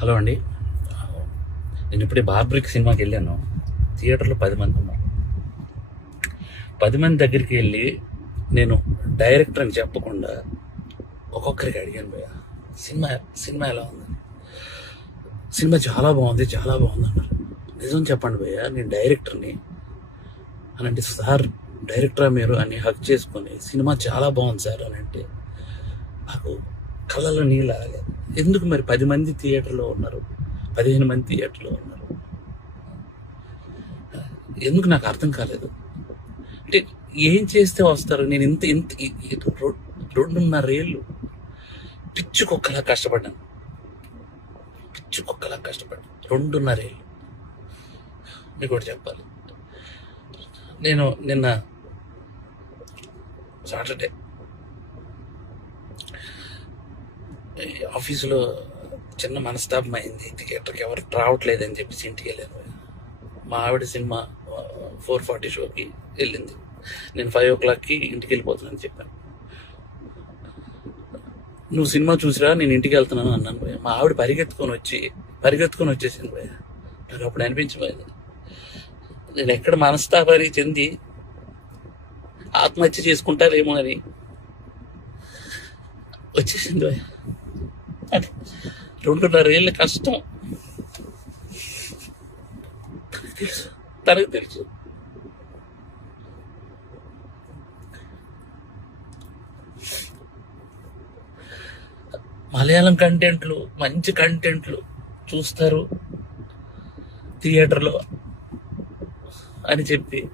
Hello అండి. నేను ఇప్పుడే బార్బ్రిక్ సినిమాకి వెళ్ళాను. థియేటర్లో పది మంది ఉన్నారు. పది మంది దగ్గరికి వెళ్ళి నేను డైరెక్టర్ అని చెప్పకుండా ఒక్కొక్కరికి అడిగాను భయ్య సినిమా సినిమా ఎలా ఉంది? సినిమా చాలా బాగుంది చాలా బాగుంది అన్నారు. నిజం చెప్పండి భయ్య నేను డైరెక్టర్ని అని అంటే సార్ డైరెక్టరా మీరు? అని హక్ చేసుకొని సినిమా చాలా బాగుంది సార్ అని అంటే నాకు కళ్ళలో నీళ్ళు ఆగలేదు ఎందుకు మరి పది మంది థియేటర్లో ఉన్నారు? పదిహేను మంది థియేటర్లో ఉన్నారు. ఎందుకు నాకు అర్థం కాలేదు. అంటే ఏం చేస్తే వస్తారు? నేను ఇంత ఇంత ఈ- ఈ రెండున్నర ఏళ్ళు పిచ్చి కుక్కలా కష్టపడ్డాను. పిచ్చి కుక్కలా కష్టపడ్డాను. రెండున్నర ఏళ్ళు. మీకు కూడా చెప్పాలి. నేను నిన్న సాటర్డే ఆఫీసులో చిన్న మనస్తాపం అయింది థియేటర్కి ఎవరు రావట్లేదని చెప్పేసి ఇంటికి వెళ్ళాను. మా ఆవిడ సినిమా ఫోర్ ఫార్టీ షోకి వెళ్ళింది. నేను ఫైవ్ ఓ క్లాక్కి ఇంటికి వెళ్ళిపోతున్నాను చెప్పాను. నువ్వు సినిమా చూసిరా నేను ఇంటికి వెళ్తున్నాను అన్నాను భయ్య. మా ఆవిడ పరిగెత్తుకొని వచ్చి పరిగెత్తుకొని వచ్చేసింది భయ్య. నాకు అప్పుడు అనిపించిపోయింది నేను ఎక్కడ మనస్తాపానికి చెంది ఆత్మహత్య చేసుకుంటారేమో అని వచ్చేసింది భయ్య. రెండున్నర ఏళ్ళ కష్టం. తెలుసు తనకు తెలుసు. మలయాళం కంటెంట్లు మంచి కంటెంట్లు చూస్తారు థియేటర్లో అని చెప్పి.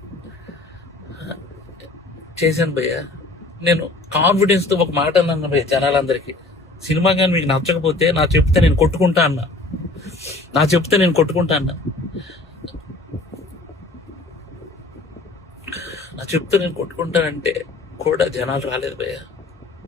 చేశాను భయ్య. నేను కాన్ఫిడెన్స్తో ఒక మాట అన్నాను భయ్య జనాలందరికీ. సినిమా కానీ మీకు నచ్చకపోతే నా చెప్తే నేను కొట్టుకుంటా అన్న. నా చెప్తే నేను కొట్టుకుంటా అన్న. నా చెప్తే నేను కొట్టుకుంటానంటే కూడా జనాలు రాలేదు భయ్యా.